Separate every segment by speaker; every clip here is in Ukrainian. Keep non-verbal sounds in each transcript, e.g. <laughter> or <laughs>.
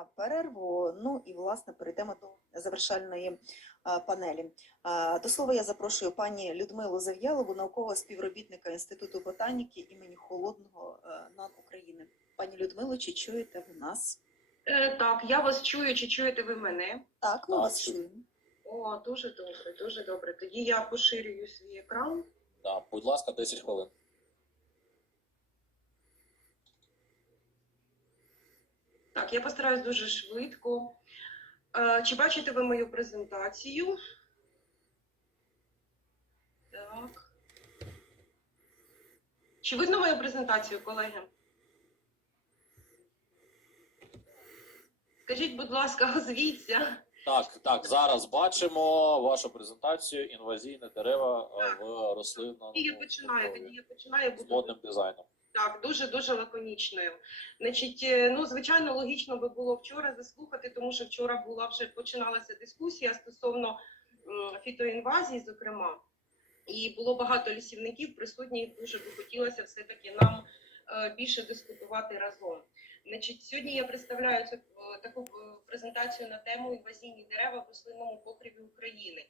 Speaker 1: на перерву. Ну і власне перейдемо до завершальної панелі. До слова я запрошую пані Людмилу Зав'ялову, наукового співробітника Інституту ботаніки імені Холодного е, НАН України. Пані Людмило, чи чуєте ви нас?
Speaker 2: Е, так, я вас чую, чи чуєте ви мене?
Speaker 1: Так, ми
Speaker 3: Так,
Speaker 1: вас чуємо.
Speaker 2: О, дуже добре, дуже добре. Тоді я поширюю свій екран.
Speaker 3: Да, будь ласка, 10 хвилин.
Speaker 2: Так, я постараюсь дуже швидко. Чи бачите ви мою презентацію? Так. Чи видно мою презентацію, колеги? Скажіть, будь ласка, <laughs> озвіться.
Speaker 3: Так, так, зараз бачимо вашу презентацію інвазійне дерева
Speaker 2: Так.
Speaker 3: в рослинному
Speaker 2: Тоді я починаю, тоді я починаю,
Speaker 3: з модним дизайном.
Speaker 2: Так, дуже дуже лаконічною. Значить, е, ну звичайно, логічно би було вчора заслухати, тому що вчора була вже починалася дискусія стосовно фітоінвазії, зокрема, і було багато лісівників присутніх. Дуже би хотілося все таки нам е, більше дискутувати разом. Значить, сьогодні я представляю цю, е, таку презентацію на тему інвазійні дерева в рослинному покриві України.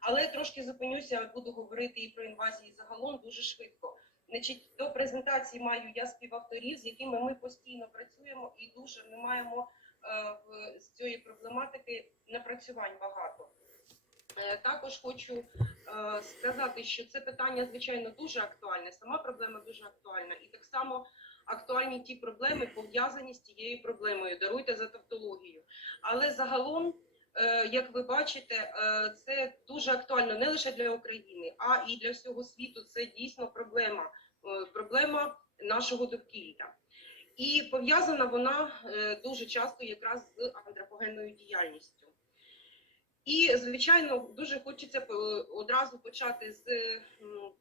Speaker 2: Але трошки зупинюся, буду говорити і про інвазії загалом дуже швидко. Значить, до презентації маю я співавторів, з якими ми постійно працюємо, і дуже ми маємо е, з цієї проблематики напрацювань багато. Е, також хочу е, сказати, що це питання, звичайно, дуже актуальне. Сама проблема дуже актуальна, і так само актуальні ті проблеми, пов'язані з тією проблемою. Даруйте за тавтологію. Але загалом, е, як ви бачите, е, це дуже актуально не лише для України, а і для всього світу. Це дійсно проблема е, проблема нашого довкілля. І пов'язана вона е, дуже часто якраз з антропогенною діяльністю. І, звичайно, дуже хочеться е, одразу почати з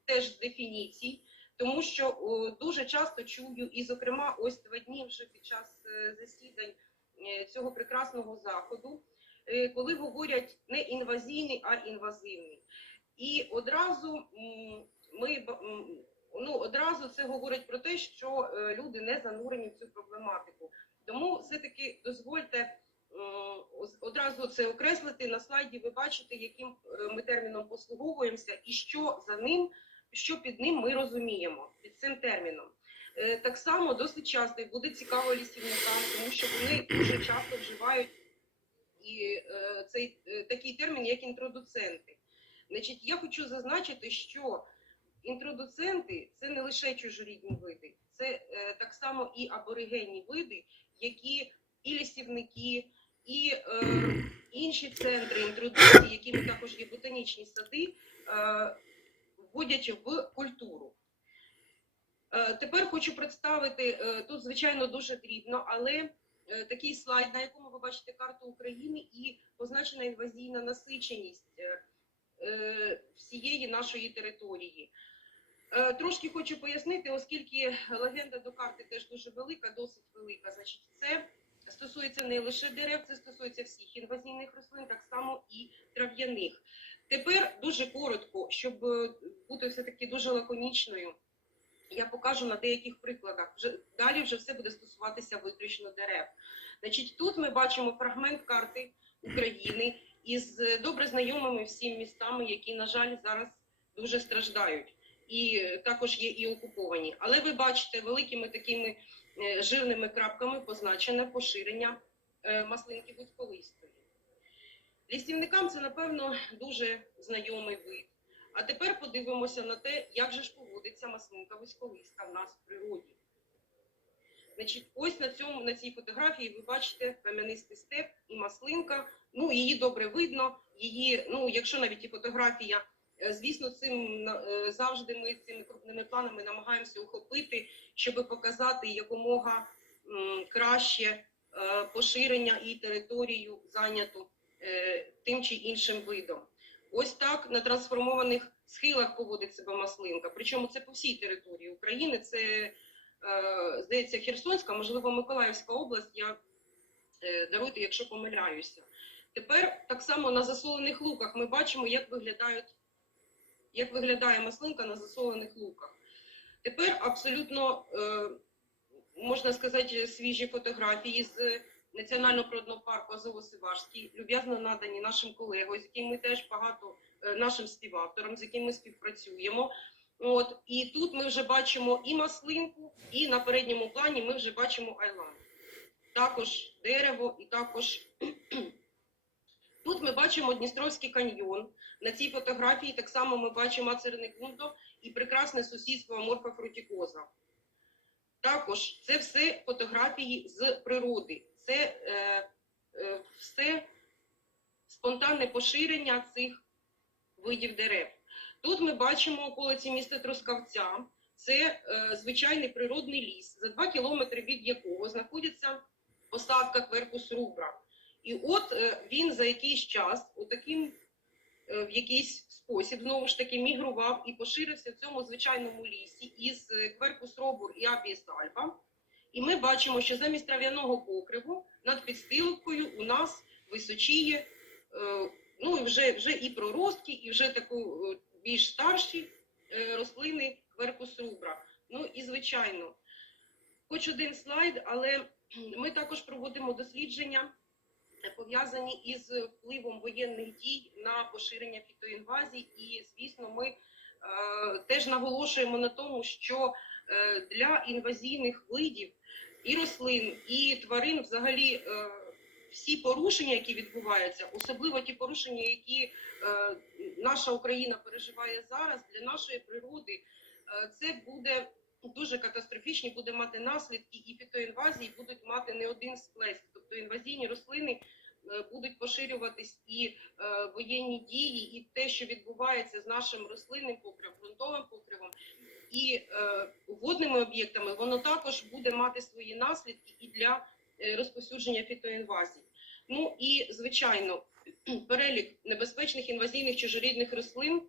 Speaker 2: теж з дефініцій, тому що дуже часто чую, і, зокрема, ось два дні вже під час засідань цього прекрасного заходу, коли говорять не інвазійний, а інвазивний. І одразу ми ну, одразу це говорить про те, що е, люди не занурені в цю проблематику. Тому все-таки дозвольте е, одразу це окреслити на слайді. Ви бачите, яким е, ми терміном послуговуємося, і що за ним, що під ним ми розуміємо під цим терміном. Е, Так само досить часто і буде цікаво лісівникам, тому що вони дуже часто вживають і е, цей е, такий термін, як інтродуценти. Значить, я хочу зазначити, що інтродуценти це не лише чужорідні види, це е, так само і аборигенні види, які і лісівники, і е, інші центри інтродукції, якими також є ботанічні сади, е, вводять в культуру. Тепер хочу представити тут, звичайно, дуже дрібно, але такий слайд, на якому ви бачите карту України і позначена інвазійна насиченість е, е, всієї нашої території. Е, Трошки хочу пояснити, оскільки легенда до карти теж дуже велика, досить велика. Значить, це стосується не лише дерев, це стосується всіх інвазійних рослин, так само і трав'яних. Тепер дуже коротко, щоб е, бути все-таки дуже лаконічною, я покажу на деяких прикладах. Вже далі вже все буде стосуватися виключно дерев. Значить, тут ми бачимо фрагмент карти України із е, добре знайомими всім містами, які, на жаль, зараз дуже страждають. І е, також є і окуповані. Але ви бачите великими такими е, жирними крапками позначене поширення маслинки вузьколистої. Лісівникам це, напевно, дуже знайомий вид. А тепер подивимося на те, як же ж поводиться маслинка вузьколистка в нас в природі. Значить, ось на, цьому, на цій фотографії ви бачите кам'янистий степ і маслинка. Ну, її добре видно. Її, ну, якщо навіть і фотографія, е, звісно, цим е, завжди ми цими крупними планами намагаємося охопити, щоб показати якомога краще е, поширення і територію зайняту тим чи іншим видом. Ось так на трансформованих схилах поводить себе маслинка. Причому це по всій території України. Це, е, здається, Херсонська, можливо, Миколаївська область. Я е, даруйте, якщо помиляюся. Тепер так само на засолених луках ми бачимо, як виглядають, як виглядає маслинка на засолених луках. Тепер абсолютно е, можна сказати свіжі фотографії з Національного природного парку Азово-Сивашський, люб'язно надані нашим колегою, з яким ми теж багато е, нашим співавторам, з яким ми співпрацюємо. От і тут ми вже бачимо і маслинку, і на передньому плані ми вже бачимо айланд. Також дерево, і також <clears throat> тут ми бачимо Дністровський каньйон. На цій фотографії так само ми бачимо Ацерникундо і прекрасне сусідство Аморфа фрутікоза. Також це все фотографії з природи. Це е, е, все спонтанне поширення цих видів дерев. Тут ми бачимо околиці міста Трускавця. Це е, звичайний природний ліс, за 2 кілометри від якого знаходиться посадка Кверкус рубра. І от е, він за якийсь час, отаким е, в якийсь спосіб, знову ж таки, мігрував і поширився в цьому звичайному лісі із е, Кверкус робур і Апіс альба. І ми бачимо, що замість трав'яного покриву над підстилкою у нас височіє е, ну, вже, вже і проростки, і вже таку е, більш старші е, рослини Кверкус рубра. Ну і звичайно, хоч один слайд, але ми також проводимо дослідження, пов'язані із впливом воєнних дій на поширення фітоінвазій. І, звісно, ми е, теж наголошуємо на тому, що для інвазійних видів і рослин, і тварин взагалі. е, всі порушення, які відбуваються, особливо ті порушення, які е, наша Україна переживає зараз, для нашої природи, е, це буде дуже катастрофічні, буде мати наслідки, і фітоінвазії будуть мати не один сплеск. Тобто інвазійні рослини е, будуть поширюватись і е, воєнні дії, і те, що відбувається з нашим рослинним покривом, ґрунтовим покривом. І е, водними об'єктами воно також буде мати свої наслідки і для е, розповсюдження фітоінвазій. Ну і звичайно, <clears throat> перелік небезпечних інвазійних чужорідних рослин.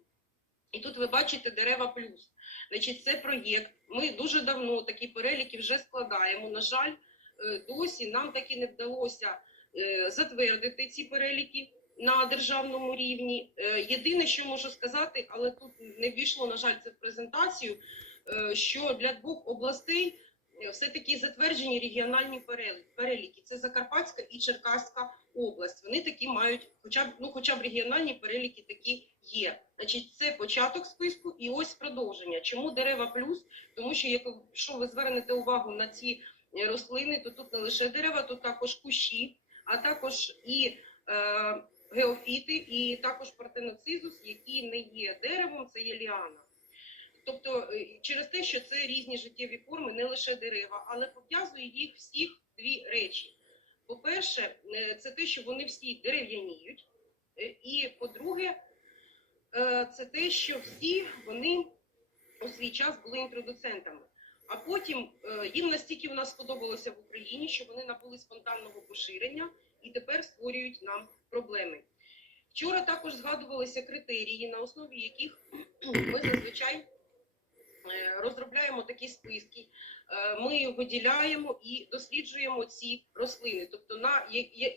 Speaker 2: І тут ви бачите дерева плюс. Значить, це проєкт. Ми дуже давно такі переліки вже складаємо. На жаль, е, досі нам таки не вдалося затвердити ці переліки на державному рівні. Е, Єдине, що можу сказати, але тут не війшло, на жаль, це в презентацію, е, що для двох областей е, все-таки затверджені регіональні переліки. Це Закарпатська і Черкаська область. Вони такі мають, хоча б ну, хоча б регіональні переліки такі є. Значить, це початок списку і ось продовження. Чому дерева плюс? Тому що якщо ви звернете увагу на ці рослини, то тут не лише дерева, тут також кущі, а також і геофіти, і також партеноцизус, який не є деревом, це є ліана. Тобто е, через те, що це різні життєві форми, не лише дерева, але пов'язує їх всіх дві речі. По-перше, е, це те, що вони всі дерев'яніють, Е, і по-друге, це те, що всі вони у свій час були інтродуцентами. А потім їм настільки у нас сподобалося в Україні, що вони набули спонтанного поширення і тепер створюють нам проблеми. Вчора також згадувалися критерії, на основі яких ми зазвичай е, розробляємо такі списки. Е, Ми виділяємо і досліджуємо ці рослини. Тобто, на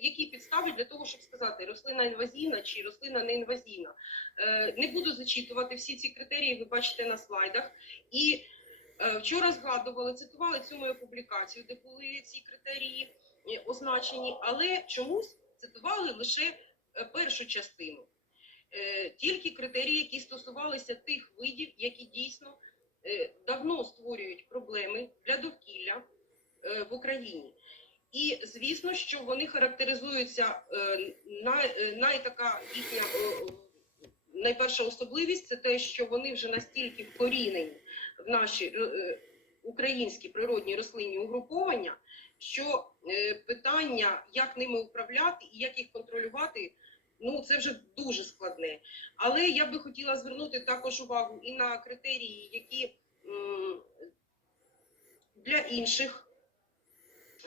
Speaker 2: які підстави для того, щоб сказати, рослина інвазійна чи рослина не інвазійна. Е, Не буду зачитувати всі ці критерії, ви бачите на слайдах. І вчора згадували, цитували цю мою публікацію, де були ці критерії означені, але чомусь цитували лише е, першу частину. Е, Тільки критерії, які стосувалися тих видів, які дійсно е, давно створюють проблеми для довкілля в Україні. І звісно, що вони характеризуються най, найтака їхня найперша особливість це те, що вони вже настільки вкорінені в наші українські природні рослинні угруповання, що е, питання, як ними управляти і як їх контролювати, ну це вже дуже складне. Але я би хотіла звернути також увагу і на критерії, які для інших.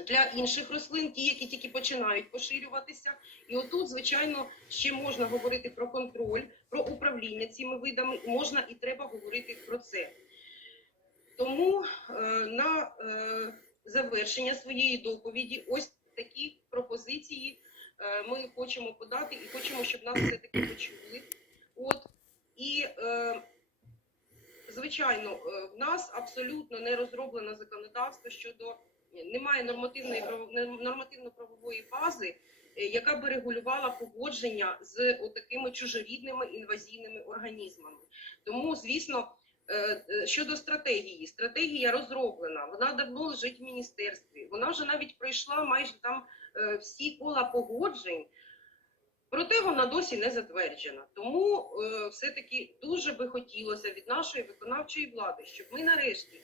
Speaker 2: Для інших рослин, ті, які тільки починають поширюватися, і отут, звичайно, ще можна говорити про контроль, про управління цими видами, можна і треба говорити про це. Тому е, на е, завершення своєї доповіді ось такі пропозиції е, ми хочемо подати і хочемо, щоб нас все-таки почули. От і е, звичайно, е, в нас абсолютно не розроблено законодавство щодо немає нормативної право- нормативно-правової бази, яка би регулювала погодження з такими чужорідними інвазійними організмами. Тому, звісно, щодо стратегії, стратегія розроблена, вона давно лежить в міністерстві. Вона вже навіть пройшла майже там е, всі кола погоджень. Проте вона досі не затверджена. Тому е, все-таки дуже би хотілося від нашої виконавчої влади, щоб ми нарешті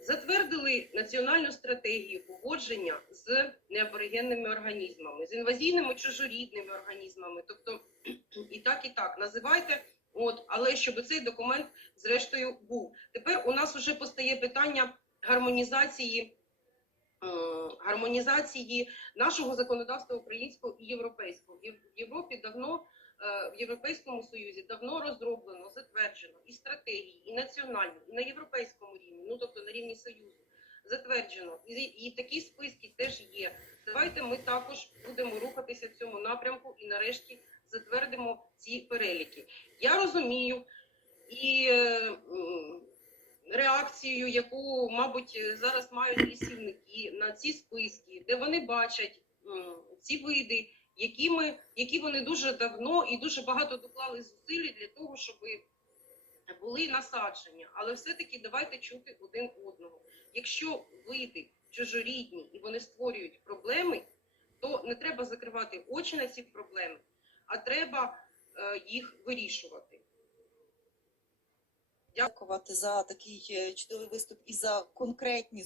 Speaker 2: затвердили національну стратегію погодження з неаборигенними організмами, з інвазійними чужорідними організмами. Тобто <clears throat> і так, і так називайте. От, але щоб цей документ зрештою був. Тепер у нас вже постає питання гармонізації. е, Гармонізації нашого законодавства українського і європейського. В Європі давно е, в Європейському Союзі давно розроблено, затверджено і стратегії, і національні, і на європейському рівні, ну тобто на рівні Союзу, затверджено. І, і такі списки теж є. Давайте ми також будемо рухатися в цьому напрямку і нарешті затвердимо ці переліки. Я розумію і е, реакцію, яку, мабуть, зараз мають лісівники на ці списки, де вони бачать ці види, які, ми, які вони дуже давно і дуже багато доклали зусиль для того, щоб були насадження. Але все-таки давайте чути один одного. Якщо види чужорідні і вони створюють проблеми, то не треба закривати очі на ці проблеми, а треба е, їх вирішувати.
Speaker 1: Дякувати за такий е, чудовий виступ і за конкретні